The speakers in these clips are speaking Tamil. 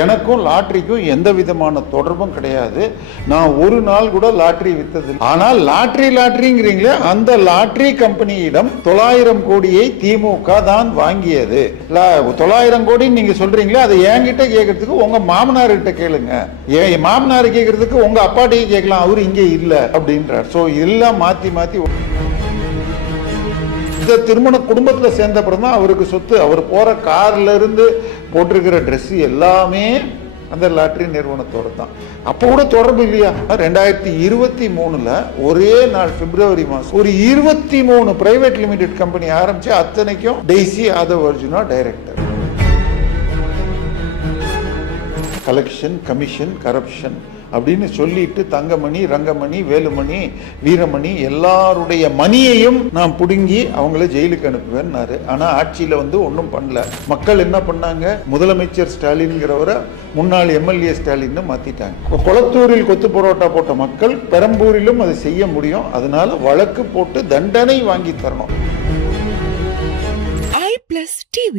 எனக்கும் லாட்ரிக்கும் எந்த விதமான தொடர்பும் கிடையாது. நான் ஒரு நாள் கூட லாட்ரி வித்தது. ஆனால் லாட்ரிங்கிறீங்களே, அந்த லாட்ரி கம்பெனியிடம் 900 கோடியை திமுக தான் வாங்கியது. 900 கோடி நீங்க சொல்றீங்களே, அதை என்கிட்ட கேட்கறதுக்கு உங்க மாமனார் கிட்ட கேளுங்க. என் மாமனார் கேட்கறதுக்கு உங்க அப்பாட்டையே கேட்கலாம், அவரு இங்க இல்ல அப்படின்றார். சோ இதெல்லாம் மாத்தி மாத்தி இந்த திருமண குடும்பத்துல சேர்ந்தப்பறம் தான் அவருக்கு சொத்து. அவர் போற கார்ல இருந்து போட்டிருக்கிற ட்ரெஸ் எல்லாமே அந்த லாட்டரி நிறுவனத்தோட தான். அப்போ கூட தொடர்பு இல்லையா? 2023 ஒரே நாள் பிப்ரவரி மாசம் ஒரு 23 பிரைவேட் லிமிடெட் கம்பெனி ஆரம்பிச்சு, அத்தனைக்கும் Daisy Aadhav Arjuna director. Collection, commission, corruption அப்படின்னு சொல்லிட்டு தங்கமணி, ரங்கமணி, வேலுமணி, வீரமணி எல்லாருடைய மணியையும் நான் புடுங்கி அவங்கள ஜெயிலுக்கு அனுப்புவேன்னாரு. ஆனா ஆட்சியில ஒன்றும் பண்ணல. மக்கள் என்ன பண்ணாங்க? முதலமைச்சர் ஸ்டாலின்ங்கிறவரை முன்னாள் எம்எல்ஏ ஸ்டாலின் மாத்திட்டாங்க. கொளத்தூரில் கொத்து பரோட்டா போட்ட மக்கள் பெரம்பூரிலும் அதை செய்ய முடியும். அதனால வழக்கு போட்டு தண்டனை வாங்கி தரணும். iPlusTV,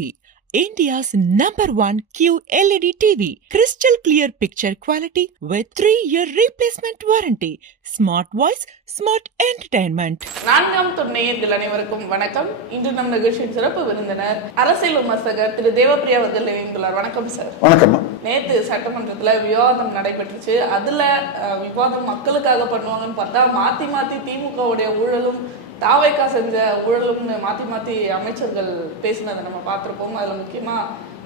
India's #1 QLED TV. Crystal clear picture quality with 3-year replacement warranty. Smart voice, smart entertainment. 4ஆம் துணை நேயர்கள் அனைவருக்கும் வணக்கம். இன்று நம் நிகழ்ச்சியின் சிறப்பு விருந்தினர் அரசியல் விமர்சகர் திரு தேவப்பிரியா அவர்கள் இணைந்துள்ளார். வணக்கம் சார். வணக்கம். நேற்று சட்டமன்றத்துல விவாதம் நடைபெற்றுச்சு. அதுல விவாதம் மக்களுக்காக பண்ணுவாங்கன்னு பார்த்தா மாத்தி மாத்தி திமுகவுடைய ஊழலும் தாவைக்கா செஞ்ச ஊழலும்னு மாத்தி மாத்தி அமைச்சர்கள் பேசினதை நம்ம பார்த்திருப்போம். அதுல முக்கியமா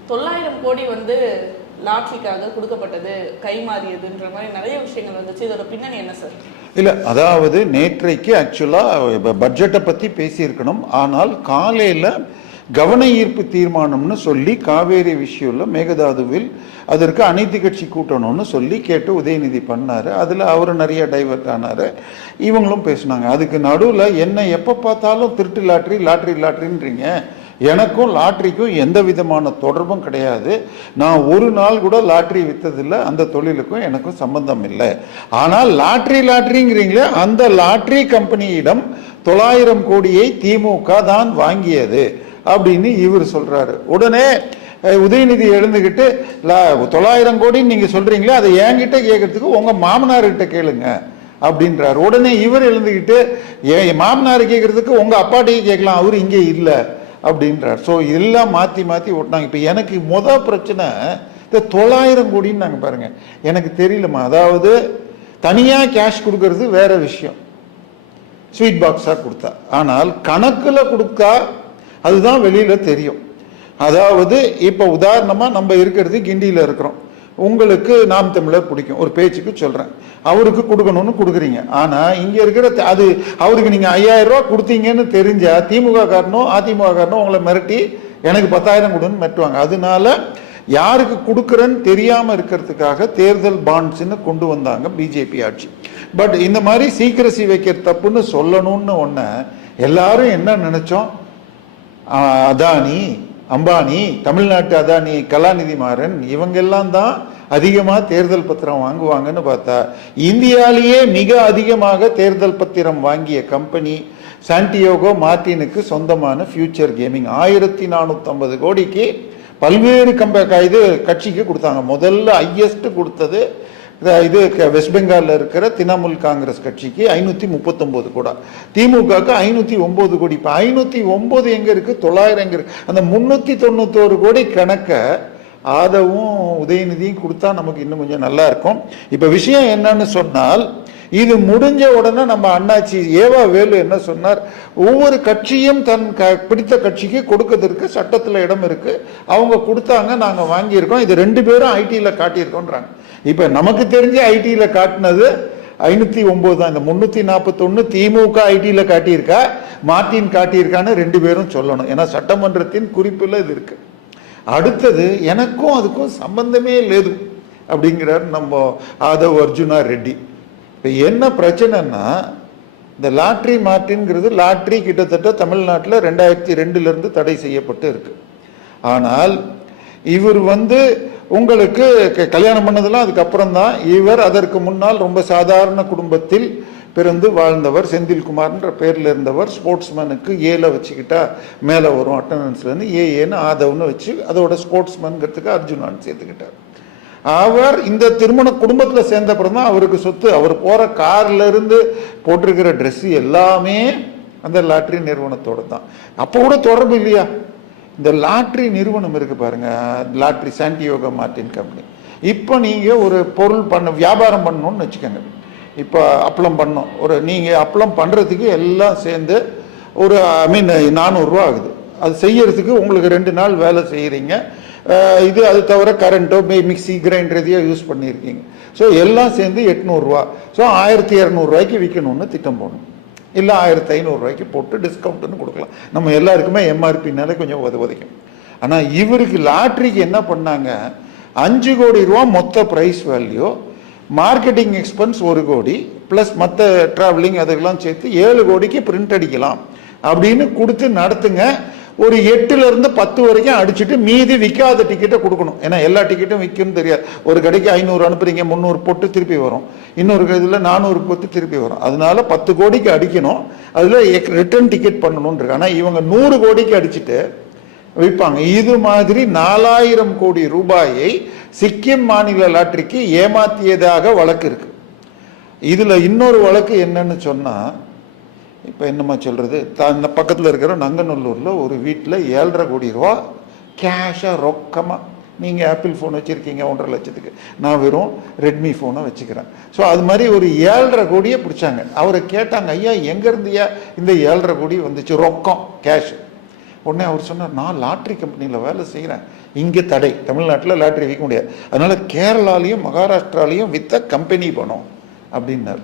900 கோடி லாட்ரிக்காக கொடுக்கப்பட்டது, கை மாறியதுன்ற மாதிரி நிறைய விஷயங்கள் வந்துச்சு. இதோட பின்னணி என்ன சார்? இல்ல, அதாவது நேற்றைக்கு ஆக்சுவலா பட்ஜெட்டை பத்தி பேசியிருக்கணும். ஆனால் காலையில கவன ஈர்ப்பு தீர்மானம்னு சொல்லி காவேரி விஷயம்ல மேகதாதுவில் அதற்கு அனைத்து கட்சி கூட்டணும்னு சொல்லி கேட்டு உதயநிதி பண்ணாரு. அதுல அவரு நிறைய டைவர்ட் ஆனாரு. இவங்களும் பேசினாங்க. அதுக்கு நடுவில் என்ன எப்ப பார்த்தாலும் திருட்டு லாட்ரின்றீங்க. எனக்கும் லாட்ரிக்கும் எந்த விதமான தொடர்பும் கிடையாது. நான் ஒரு நாள் கூட லாட்ரி வித்ததில்லை. அந்த தொழிலுக்கும் எனக்கும் சம்பந்தம் இல்லை. ஆனால் லாட்ரிங்கிறீங்களே, அந்த லாட்ரி கம்பெனியிடம் 900 கோடியை திமுக தான் வாங்கியது அப்படின்னு இவர் சொல்றாரு. உடனே உதயநிதி எழுந்துகிட்டு 900 கோடின்னு நீங்க சொல்றீங்களே, அதை என்கிட்ட கேட்கறதுக்கு உங்க மாமனார் கிட்ட கேளுங்க அப்படின்றாரு. உடனே இவர் எழுந்துகிட்டு என் மாமனார் கேட்கறதுக்கு உங்க அப்பாட்டையே கேட்கலாம், அவரு இங்க இல்லை அப்படின்றார். ஸோ இதெல்லாம் மாற்றி மாற்றி ஓட்டினாங்க. இப்போ எனக்கு பிரச்சனை இந்த 900 கோடின்னு நாங்கள் பாருங்க, எனக்கு தெரியலமா. அதாவது தனியாக கேஷ் கொடுக்கறது வேற விஷயம், ஸ்வீட் பாக்ஸாக கொடுத்தா. ஆனால் கணக்கில் கொடுத்தா அதுதான் வெளியில தெரியும். அதாவது இப்போ உதாரணமாக நம்ம இருக்கிறது கிண்டியில் இருக்கிறோம். உங்களுக்கு நாம் தமிழர் பிடிக்கும், ஒரு பேச்சுக்கு சொல்றேன், அவருக்கு கொடுக்கணும்னு கொடுக்குறீங்க. ஆனா இங்க இருக்கிற அது அவருக்கு நீங்க 5000 ரூபாய் கொடுத்தீங்கன்னு தெரிஞ்சா திமுக காரனோ அதிமுக காரனோ உங்களை மிரட்டி எனக்கு 10,000 கொடுன்னு மிரட்டுவாங்க. அதனால யாருக்கு கொடுக்குறன்னு தெரியாம இருக்கிறதுக்காக தேர்தல் பாண்ட்ஸ்ன்னு கொண்டு வந்தாங்க பிஜேபி ஆட்சி. பட் இந்த மாதிரி சீக்கிரசி வைக்கிற தப்புன்னு சொல்லணும்னு ஒன்ன எல்லாரும் என்ன நினைச்சோம்? அதானி, அம்பானி, தமிழ்நாட்டு அதானி, கலாநிதி மாறன் இவங்கெல்லாம் தான் அதிகமாக தேர்தல் பத்திரம் வாங்குவாங்கன்னு பார்த்தா, இந்தியாவிலேயே மிக அதிகமாக தேர்தல் பத்திரம் வாங்கிய கம்பெனி சாண்டியாகோ மார்டினுக்கு சொந்தமான ஃபியூச்சர் கேமிங் 1450 கோடிக்கு பல்வேறு கட்சிக்கு கொடுத்தாங்க. முதல்ல ஹையஸ்ட் கொடுத்தது இது வெஸ்ட் பெங்காலில் இருக்கிற திரிணாமுல் காங்கிரஸ் கட்சிக்கு 539 கோடி, திமுகக்கு 509 கோடி. இப்போ 509 எங்க இருக்கு, 900 எங்க இருக்கு? அந்த 391 கோடி கணக்க ஆதவும் உதயநிதியும் கொடுத்தா நமக்கு இன்னும் கொஞ்சம் நல்லா இருக்கும். இப்ப விஷயம் என்னன்னு சொன்னால், இது முடிஞ்ச உடனே நம்ம அண்ணாச்சி ஏவா வேலு என்ன சொன்னார்? ஒவ்வொரு கட்சியும் தன் பிடித்த கட்சிக்கு கொடுக்கறதுக்கு சட்டத்தில் இடம் இருக்கு. அவங்க கொடுத்தாங்க, நாங்க வாங்கியிருக்கோம். இது 2 பேரும் ஐடியில் காட்டியிருக்கோன்றாங்க. இப்ப நமக்கு தெரிஞ்ச ஐடியில காட்டினது 509 தான். இந்த 341 திமுக ஐடியில காட்டியிருக்கா, மார்டின் காட்டியிருக்கான்னு 2 பேரும் சொல்லணும். ஏன்னா சட்டமன்றத்தின் குறிப்பில் இது இருக்கு. அடுத்தது எனக்கும் அதுக்கும் சம்பந்தமே లేదు அப்படிங்கிறார் நம்ம ஆதவ் அர்ஜுனா ரெட்டி. இப்போ என்ன பிரச்சனைன்னா, இந்த லாட்ரி மார்டின்ங்கிறது லாட்ரி கிட்டத்தட்ட தமிழ்நாட்டில் 2002 தடை செய்யப்பட்டு இருக்கு. ஆனால் இவர் உங்களுக்கு கல்யாணம் பண்ணதெல்லாம் அதுக்கப்புறம் தான். இவர் அதற்கு முன்னால் ரொம்ப சாதாரண குடும்பத்தில் பிறந்து வாழ்ந்தவர். செந்தில்குமார்ன்ற பேரில் இருந்தவர். ஸ்போர்ட்ஸ்மேனுக்கு ஏல வச்சுக்கிட்டா மேலே வரும் அட்டண்டன்ஸ்லேருந்து ஏன்னு ஆதவ்னு வச்சு அதோட ஸ்போர்ட்ஸ்மேனுங்கிறதுக்கு அர்ஜுனான்னு சேர்த்துக்கிட்டார். அவர் இந்த திருமண குடும்பத்தில் சேர்ந்த அப்புறம் தான் அவருக்கு சொத்து. அவர் போகிற கார்ல இருந்து போட்டிருக்கிற ட்ரெஸ்ஸு எல்லாமே அந்த லாட்ரி நிறுவனத்தோடு தான். அப்போ கூட தொடர்பு இல்லையா? இந்த லாட்ரி நிறுவனம் இருக்கு பாருங்க, லாட்ரி சாண்டியோகோ மார்டின் கம்பெனி. இப்போ நீங்கள் ஒரு பொருள் வியாபாரம் பண்ணணும்னு வச்சுக்கோங்க. இப்போ அப்பளம் பண்ணோம், நீங்கள் அப்பளம் பண்ணுறதுக்கு எல்லாம் சேர்ந்து ஒரு 400 ரூபா ஆகுது. அது செய்யறதுக்கு உங்களுக்கு 2 நாள் வேலை செய்கிறீங்க. அது தவிர கரண்ட்டோ மிக்சி கிரைண்டர் எதையோ யூஸ் பண்ணியிருக்கீங்க. ஸோ எல்லாம் சேர்ந்து 800 ரூபா. ஸோ 1200 ரூபாய்க்கு விற்கணும்னு திட்டம் போடணும். இல்லை 1500 ரூபாய்க்கு போட்டு டிஸ்கவுண்ட்னு கொடுக்கலாம். நம்ம எல்லாருக்குமே எம்ஆர்பினாலே கொஞ்சம் உதவிக்கும். ஆனால் இவருக்கு லாட்ரிக்கு என்ன பண்ணாங்க, 5 கோடி ரூபா மொத்த ப்ரைஸ் வேல்யூ, மார்க்கெட்டிங் எக்ஸ்பென்ஸ் 1 கோடி ப்ளஸ் மற்ற ட்ராவலிங் அதெல்லாம் சேர்த்து 7 கோடிக்கு பிரிண்ட் அடிக்கலாம் அப்படின்னு கொடுத்து நடத்துங்க. ஒரு 8லேருந்து 10 வரைக்கும் அடிச்சுட்டு மீதி விற்காத டிக்கெட்டை கொடுக்கணும். ஏன்னா எல்லா டிக்கெட்டும் விற்கும்னு தெரியாது. ஒரு கடைக்கு 500 அனுப்புறீங்க, 300 போட்டு திருப்பி வரும், இன்னொரு இதில் 400 போட்டு திருப்பி வரும். அதனால 10 கோடிக்கு அடிக்கணும், அதில் ரிட்டர்ன் டிக்கெட் பண்ணணும்னு இருக்கு. ஆனால் இவங்க 100 கோடிக்கு அடிச்சுட்டு விற்பாங்க. இது மாதிரி 4000 கோடி ரூபாயை சிக்கிம் மாநில லாட்டரிக்கு ஏமாத்தியதாக வழக்கு இருக்கு. இதுல இன்னொரு வழக்கு என்னன்னு சொன்னா, இப்ப என்னமா சொல்றது, அந்த பக்கத்தில் இருக்கிற நங்கநல்லூர்ல ஒரு வீட்டில் 7.5 கோடி ரூபா கேஷா ரொக்கமா, நீங்க ஆப்பிள் ஃபோன் வச்சிருக்கீங்க 1.5 லட்சத்துக்கு, நான் வெறும் ரெட்மி ஃபோனை வச்சுக்கிறேன். ஸோ அது மாதிரி ஒரு 7.5 கோடியை பிடிச்சாங்க. அவரை கேட்டாங்க, ஐயா எங்க இருந்தியா இந்த 7.5 கோடி வந்துச்சு ரொக்கம் கேஷ்? உடனே அவர் சொன்னார், நான் லாட்ரி கம்பெனியில் வேலை செய்கிறேன், இங்கே தடை, தமிழ்நாட்டில் லாட்ரி விற்க முடியாது, அதனால கேரளாலையும் மகாராஷ்டிராலையும் வித்த கம்பெனி பணம் அப்படின்னாரு.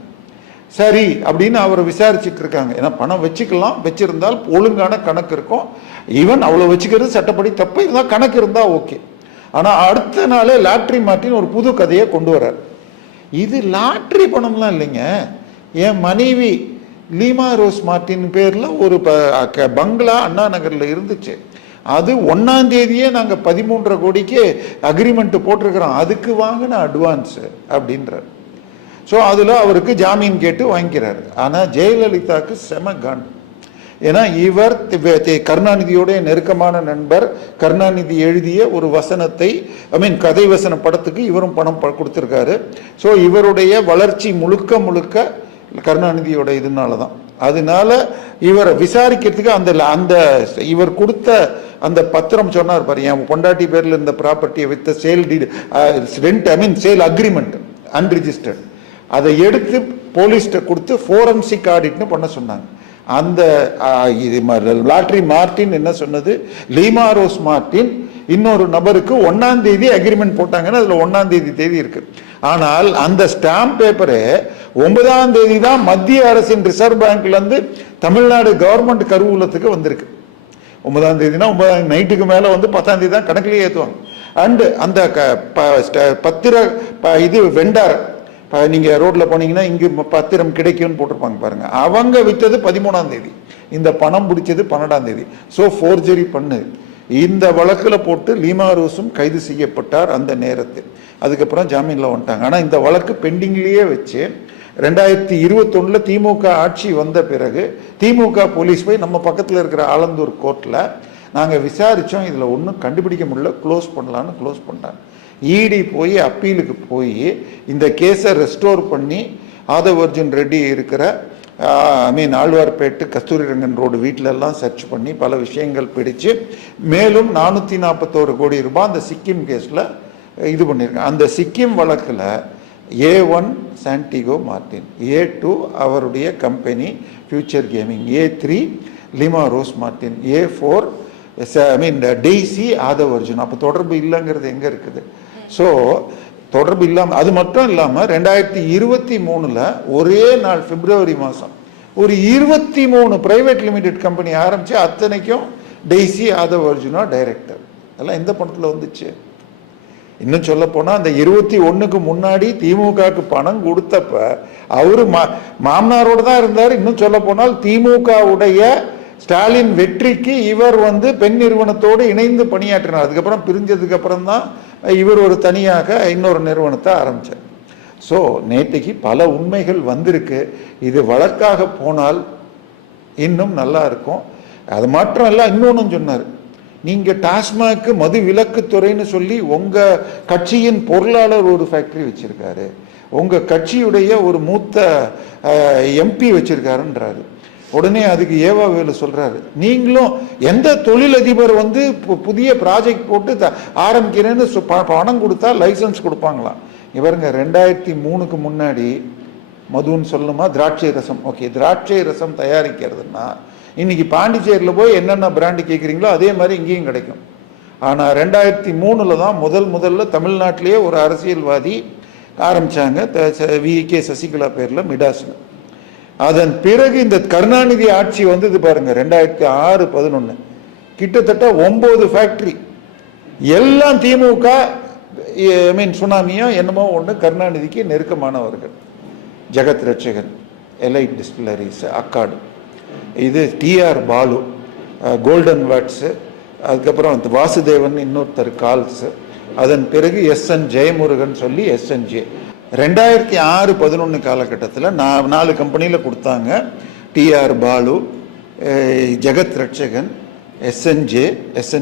சரி அப்படின்னு அவரை விசாரிச்சுட்டு இருக்காங்க. ஏன்னா பணம் வச்சுக்கலாம், வச்சிருந்தால் ஒழுங்கான கணக்கு இருக்கும். ஈவன் அவ்வளோ வச்சுக்கிறது சட்டப்படி தப்பு, இருந்தால் கணக்கு இருந்தால் ஓகே. ஆனால் அடுத்த நாளே லாட்ரி மார்ட்டின் ஒரு புது கதையை கொண்டு வர்றார். இது லாட்ரி பணம்லாம் இல்லைங்க, என் மனைவி லீமா ரோஸ் மார்ட்டின் பேரில் ஒரு பங்களா அண்ணா நகரில் இருந்துச்சு, அது 1ஆம் தேதியே நாங்கள் 13.5 கோடிக்கு அக்ரிமெண்ட் போட்டிருக்கிறோம், அதுக்கு வாங்கின அட்வான்ஸு அப்படின்றார். ஸோ அதில் அவருக்கு ஜாமீன் கேட்டு வாங்கிக்கிறாரு. ஆனால் ஜெயலலிதாவுக்கு செம காண்டு. ஏன்னா இவர் கருணாநிதியோடைய நெருக்கமான நண்பர். கருணாநிதி எழுதிய ஒரு வசனத்தை, கதை வசன படத்துக்கு இவரும் பணம் கொடுத்துருக்காரு. ஸோ இவருடைய வளர்ச்சி முழுக்க முழுக்க கருணாநிதியோட இதனால தான். அதனால இவரை விசாரிக்கிறதுக்கு அந்த இவர் கொடுத்த அந்த பத்திரம் சொன்னார் பாரு, என் பொண்டாட்டி பேர்ல இருந்த ப்ராப்பர்ட்டியை வித்த சேல் சேல் அக்ரிமெண்ட் அன்ரிஜிஸ்டர்ட், அதை எடுத்து போலீஸ்ட கொடுத்து ஃபோரன்சிக் ஆடிட்னு பண்ண சொன்னாங்க. அந்த லாட்ரி மார்ட்டின் என்ன சொன்னது, லீமா ரோஸ் மார்ட்டின் இன்னொரு நபருக்கு 1ஆம் தேதி அக்ரிமெண்ட் போட்டாங்கன்னா அதுல 1ஆம் தேதி இருக்கு. ஆனால் அந்த ஸ்டாம்ப் பேப்பரு 9ஆம் தேதி தான் மத்திய அரசின் ரிசர்வ் பேங்க்ல இருந்து தமிழ்நாடு கவர்மெண்ட் கருவூலத்துக்கு வந்திருக்கு. 9ஆம் தேதினா 9ஆம் நைட்டுக்கு மேல வந்து 10ஆம் தேதி தான் கணக்கிலேயே ஏற்றுவாங்க. அண்டு அந்த பத்திர இது வெண்டார், நீங்க ரோட்ல போனீங்கன்னா இங்கு பத்திரம் கிடைக்கும்னு போட்டிருப்பாங்க பாருங்க, அவங்க வித்தது 13ஆம் தேதி, இந்த பணம் பிடிச்சது 12ஆம் தேதி. ஸோ ஃபோர்ஜரி பண்ணு. இந்த வழக்கில் போட்டு லீமா ரோஸும் கைது செய்யப்பட்டார் அந்த நேரத்தில். அதுக்கப்புறம் ஜாமீன்ல வந்துட்டாங்க. ஆனால் இந்த வழக்கு பெண்டிங்லேயே வச்சு 2021 திமுக ஆட்சி வந்த பிறகு திமுக போலீஸ் போய் நம்ம பக்கத்தில் இருக்கிற ஆலந்தூர் கோர்ட்டில் நாங்கள் விசாரித்தோம், இதில் ஒன்றும் கண்டுபிடிக்க முடியல, க்ளோஸ் பண்ணலான்னு க்ளோஸ் பண்ணாங்க. இடி போய் அப்பீலுக்கு போய் இந்த கேஸை ரெஸ்டோர் பண்ணி ஆதவர்ஜுன் ரெட்டி இருக்கிற ஆழ்வார்பேட்டு கஸ்தூரி ரங்கன் ரோடு வீட்டிலெல்லாம் சர்ச் பண்ணி பல விஷயங்கள் பிடிச்சு மேலும் 441 கோடி ரூபாய் அந்த சிக்கிம் கேஸில் இது பண்ணியிருக்காங்க. அந்த சிக்கிம் வழக்கில் A1 சாண்டிகோ மார்டின், A2 அவருடைய company future gaming, A3 Lima Rose Martin, A4 Daisy Aadhavarjun. அப்போ தொடர்பு இல்லைங்கிறது எங்கே இருக்குது? ஸோ தொடர்பு இல்லாமல், அது மட்டும் இல்லாமல் 2023 ஒரே நாள் பிப்ரவரி மாதம் ஒரு 23 பிரைவேட் லிமிடெட் கம்பெனி ஆரம்பிச்சு அத்தனைக்கும் டெய்சி ஆதவர்ஜுனா டைரக்டர். அதெல்லாம் எந்த பணத்தில் வந்துச்சு? இன்னும் சொல்ல போனால் அந்த 21க்கு முன்னாடி திமுகவுக்கு பணம் கொடுத்தப்ப அவரு மாமனாரோடு தான் இருந்தார். இன்னும் சொல்ல போனால் திமுகவுடைய ஸ்டாலின் வெற்றிக்கு இவர் வந்து பெண் நிறுவனத்தோடு இணைந்து பணியாற்றினார். அதுக்கப்புறம் பிரிஞ்சதுக்கு அப்புறம் தான் இவர் ஒரு தனியாக இன்னொரு நிறுவனத்தை ஆரம்பித்தார். ஸோ நேற்றைக்கு பல உண்மைகள் வந்திருக்கு. இது வழக்காக போனால் இன்னும் நல்லா இருக்கும். அது மாத்திரம் இல்லை, இன்னொன்றும் சொன்னார், நீங்க டாஸ்மாக் மது விலக்குத்துறைன்னு சொல்லி உங்க கட்சியின் பொருளாளர் ஒரு ஃபேக்டரி வச்சிருக்காரு, உங்க கட்சியுடைய ஒரு மூத்த எம்பி வச்சிருக்காருன்றாரு. உடனே அதுக்கு ஏவாவேலு சொல்றாரு, நீங்களும் எந்த தொழிலதிபர் வந்து புதிய ப்ராஜெக்ட் போட்டு ஆரம்பிக்கிறேன்னு பணம் கொடுத்தா லைசன்ஸ் கொடுப்பாங்களாம். இவருங்க 2003க்கு முன்னாடி மதுன்னு சொல்லணுமா, திராட்சை ரசம், ஓகே, திராட்சை ரசம் தயாரிக்கிறதுனா இன்னைக்கு பாண்டிச்சேரியில் போய் என்னென்ன பிராண்டு கேட்குறீங்களோ அதே மாதிரி இங்கேயும் கிடைக்கும். ஆனால் 2003 தான் முதல்ல தமிழ்நாட்டிலேயே ஒரு அரசியல்வாதி ஆரம்பிச்சாங்க, VK சசிகலா பேரில் மிடாஸ்னு. அதன் பிறகு இந்த கருணாநிதி ஆட்சி வந்தது பாருங்க 2006-11, கிட்டத்தட்ட 9 ஃபேக்டரி, எல்லாம் திமுக சுனாமியா என்னமோ ஒன்று கருணாநிதிக்கு நெருக்கமானவர்கள். ஜெகத் ரட்சகன், எலைட் டிஸ்டிலரிஸ், அக்காடு, இது TR பாலு, கோல்டன் வாட்ஸு, அதுக்கப்புறம் வாசுதேவன் இன்னொருத்தர் கால்ஸு, அதன் பிறகு SN ஜெயமுருகன் சொல்லி SNJ. 2006-11 காலகட்டத்தில் 4 கம்பெனியில் கொடுத்தாங்க. TR Balu, Jagath Ratchagan, SN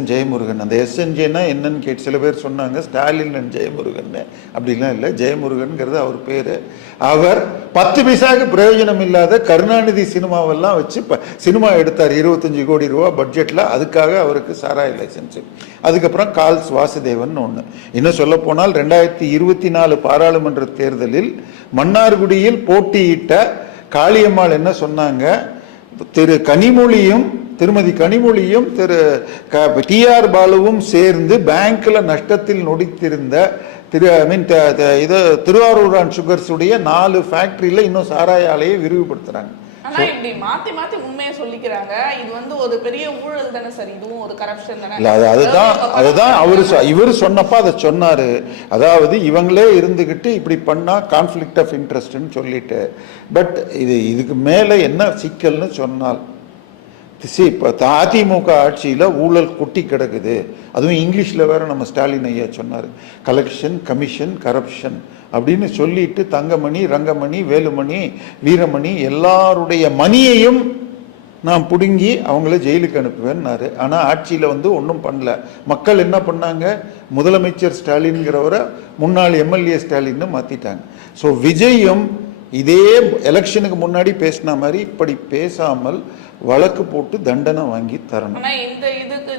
Jayamurugan. அந்த SNJனா என்னன்னு கேட்டு சில பேர் சொன்னாங்க ஸ்டாலின் அண்ட் ஜெயமுருகன். அப்படிலாம் இல்லை, ஜெயமுருகன்கிறது அவர் பேர். அவர் 10 பைசாவுக்கு பிரயோஜனம் இல்லாத கருணாநிதி சினிமாவெல்லாம் வச்சு சினிமா எடுத்தார் 25 கோடி ரூபா பட்ஜெட்டில். அதுக்காக அவருக்கு சாராய லைசன்ஸு. அதுக்கப்புறம் கால்ஸ் வாசுதேவன் ஒன்று. இன்னும் சொல்ல போனால் 2024 பாராளுமன்ற தேர்தலில் மன்னார்குடியில் போட்டியிட்ட காளியம்மாள் என்ன சொன்னாங்க, திருமதி கனிமொழியும் TR பாலுவும் சேர்ந்து பேங்க்ல நஷ்டத்தில் நொடித்திருந்த திருவாரூர் அண்ட் சுகர்ஸ் உடைய 4 ஃபேக்டரியில இன்னும் சாராய ஆலையை விரிவுபடுத்துறாங்க. ஆனா இப்படி மாத்தி மாத்தி உண்மையை சொல்லிக்கிறாங்க. இது வந்து ஒரு பெரிய ஊழல் தானே சார், இதுவும் ஒரு கரப்ஷன் தானே. இல்ல அதுதான் இவரு சொன்னப்ப அதை சொன்னாரு. அதாவது இவங்களே இருந்துகிட்டு இப்படி பண்ணா கான்ஃபிளிக்ட் ஆஃப் இன்ட்ரெஸ்ட்னு சொல்லிட்டு. பட் இதுக்கு மேல என்ன சிக்கல்னு சொன்னால், இப்போ அதிமுக ஆட்சியில் ஊழல் கொட்டி கிடக்குது. அதுவும் இங்கிலீஷில் வேற நம்ம ஸ்டாலின் ஐயா சொன்னார், கலெக்ஷன், கமிஷன், கரப்ஷன் அப்படின்னு சொல்லிட்டு தங்கமணி, ரங்கமணி, வேலுமணி, வீரமணி எல்லாருடைய மணியையும் நான் பிடுங்கி அவங்கள ஜெயிலுக்கு அனுப்புவேன்னாரு. ஆனால் ஆட்சியில் வந்து ஒன்றும் பண்ணல. மக்கள் என்ன பண்ணாங்க, முதலமைச்சர் ஸ்டாலின்கிறவரை முன்னாள் MLA ஸ்டாலின்னு மாற்றிட்டாங்க. ஸோ விஜயும் இதே எலெக்ஷனுக்கு முன்னாடி பேசின மாதிரி இப்படி பேசாமல் வழக்கு போட்டு தண்டனை வாங்கி தரணும்.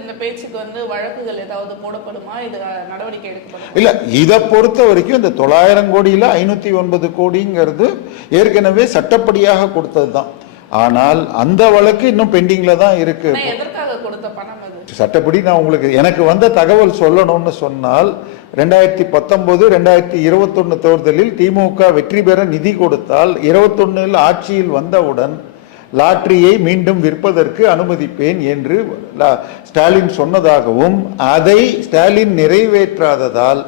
இந்த பேச்சுக்கு வந்து வழக்குகள் ஏதாவது போடப்படுமா, இது நடவடிக்கை எடுக்கப்படும்? இல்ல, இதை பொறுத்த வரைக்கும் இந்த 900 கோடியில 509 கோடிங்கிறது ஏற்கனவே சட்டப்படியாக கொடுத்தது தான். ஆனால் அந்த வழக்கு இன்னும் பெண்டிங்ல தான் இருக்கு. எதற்காக கொடுத்த பணம் அது? சட்டப்படி நான் உங்களுக்கு எனக்கு வந்த தகவல் சொல்லணும்னு சொன்னால், 2019-2021 தேர்தலில் திமுக வெற்றி பெற நிதி கொடுத்தால் 21 ஆட்சியில் வந்தவுடன் லாட்டரியை மீண்டும் விற்பதற்கு அனுமதிப்பேன் என்று ஸ்டாலின் சொன்னதாகவும், அதை ஸ்டாலின் நிறைவேற்றாததால்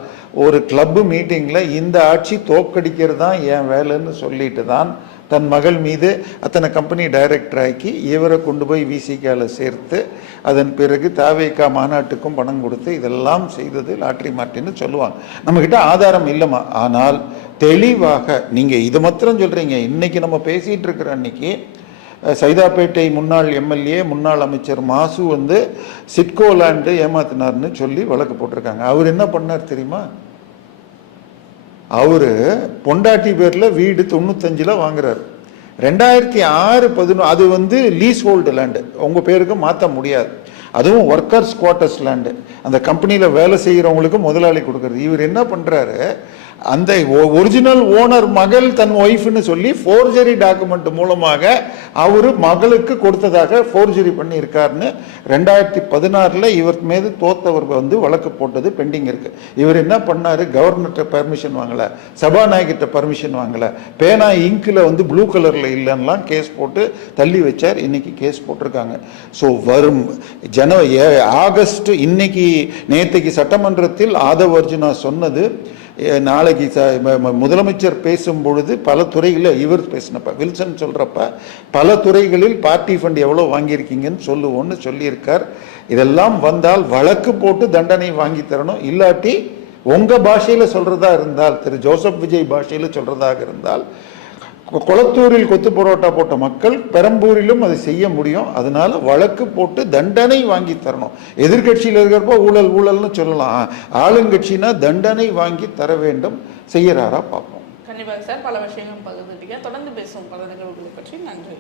ஒரு கிளப் மீட்டிங்ல இந்த ஆட்சி தோக்கடிக்கிறது தான் என் வேலைன்னு சொல்லிட்டு தான் தன் மகள் மீது அத்தனை கம்பெனி டைரக்டர் ஆக்கி இவரை கொண்டு போய் VCKல சேர்த்து அதன் பிறகு தாவேகா மாநாட்டுக்கும் பணம் கொடுத்து இதெல்லாம் செய்தது லாட்டரி மாட்டின்னு சொல்லுவாங்க. நம்மக்கிட்ட ஆதாரம் இல்லைமா. ஆனால் தெளிவாக நீங்கள் இது மாத்திரம் சொல்கிறீங்க. இன்னைக்கு நம்ம பேசிகிட்டு இருக்கிற அன்னைக்கு சைதாப்பேட்டை முன்னாள் MLA முன்னாள் அமைச்சர் மாசு வந்து சிட்கோ லேண்டு ஏமாத்தினார்னு சொல்லி வழக்கு போட்டிருக்காங்க. அவர் என்ன பண்ணார் தெரியுமா? அவரு பொண்டாட்டி பேர்ல வீடு 95ல் வாங்குறாரு. 2006-11 அது வந்து லீஸ் ஹோல்டு லேண்டு, உங்க பேருக்கு மாற்ற முடியாது. அதுவும் ஒர்க்கர்ஸ் குவார்ட்டர்ஸ் லேண்டு. அந்த கம்பெனியில் வேலை செய்கிறவங்களுக்கு முதலாளி கொடுக்குறது. இவர் என்ன பண்ணுறாரு, அந்த ஒரிஜினல் ஓனர் மகள் தன் ஒய்ஃப்னு சொல்லி ஃபோர்ஜரி டாக்குமெண்ட் மூலமாக அவர் மகளுக்கு கொடுத்ததாக ஃபோர்ஜரி பண்ணியிருக்காருன்னு 2016 இவர் மீது தோத்தவர் வந்து வழக்கு போட்டது பெண்டிங் இருக்கு. இவர் என்ன பண்ணாரு, கவர்னர்கிட்ட பர்மிஷன் வாங்கல, சபாநாயகர்கிட்ட பர்மிஷன் வாங்கல, பேனா இங்கில் வந்து ப்ளூ கலரில் இல்லைன்னா கேஸ் போட்டு தள்ளி வச்சார். இன்னைக்கு கேஸ் போட்டிருக்காங்க. ஸோ வரும் ஆகஸ்ட், இன்னைக்கு நேற்றுக்கு சட்டமன்றத்தில் ஆதவ் அர்ஜுனா சொன்னது, நாளைக்கு முதலமைச்சர் பேசும் பொழுது பல துறைகளில் இவர் பேசினப்ப வில்சன் சொல்றப்ப பல துறைகளில் பார்ட்டி ஃபண்ட் எவ்வளோ வாங்கியிருக்கீங்கன்னு சொல்லுவோன்னு சொல்லியிருக்கார். இதெல்லாம் வந்தால் வழக்கு போட்டு தண்டனை வாங்கி தரணும். இல்லாட்டி உங்க பாஷையில் சொல்றதா இருந்தால், திரு ஜோசப் விஜய் பாஷையில் சொல்றதாக இருந்தால், கொளத்தூரில் கொத்து பரோட்டா போட்ட மக்கள் பெரம்பூரிலும் அதை செய்ய முடியும். அதனால வழக்கு போட்டு தண்டனை வாங்கி தரணும். எதிர்கட்சியில் இருக்கிறப்போ ஊழல் ஊழல்னு சொல்லலாம், ஆளுங்கட்சினா தண்டனை வாங்கி தர வேண்டும். செய்யறாரா பார்ப்போம். கண்டிப்பாக சார், பல விஷயங்களும் பகிர்ந்துட்டீங்க. தொடர்ந்து பேசும் பல நிகழ்வுகளை பற்றி. நன்றி.